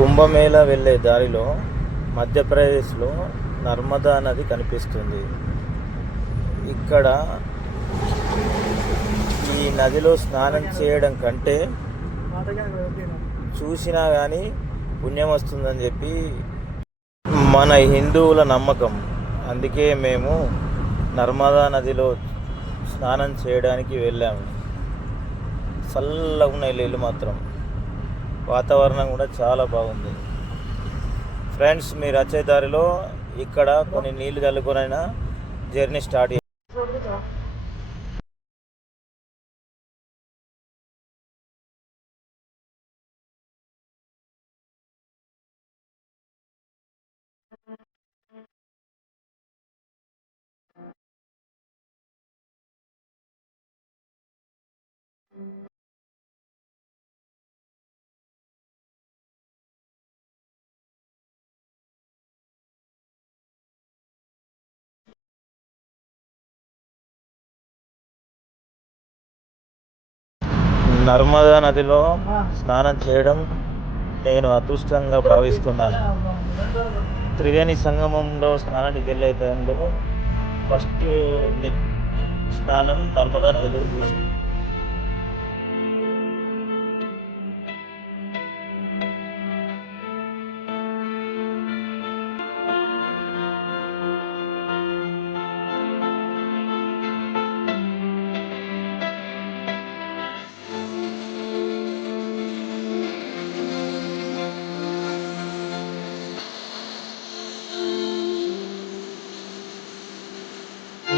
కుంభమేళా వెళ్ళే దారిలో మధ్యప్రదేశ్లో నర్మదా నది కనిపిస్తుంది. ఇక్కడ ఈ నదిలో స్నానం చేయడం కంటే చూసినా కానీ పుణ్యం వస్తుందని చెప్పి మన హిందువుల నమ్మకం. అందుకే మేము నర్మదా నదిలో స్నానం చేయడానికి వెళ్ళాము. చల్లగా ఉన్నాయి నీళ్ళు మాత్రం, వాతావరణం కూడా చాలా బాగుంది. ఫ్రెండ్స్, మీరు వచ్చే దారిలో ఇక్కడ కొన్ని నీళ్లు చల్లుకొనైనా జర్నీ స్టార్ట్. నర్మదా నదిలో స్నానం చేయడం నేను అదృష్టంగా భావిస్తున్నాను. త్రివేణి సంగమంలో స్నానానికి వెళ్ళే టైంలో ఫస్ట్ స్నానం నర్మదా నదిలో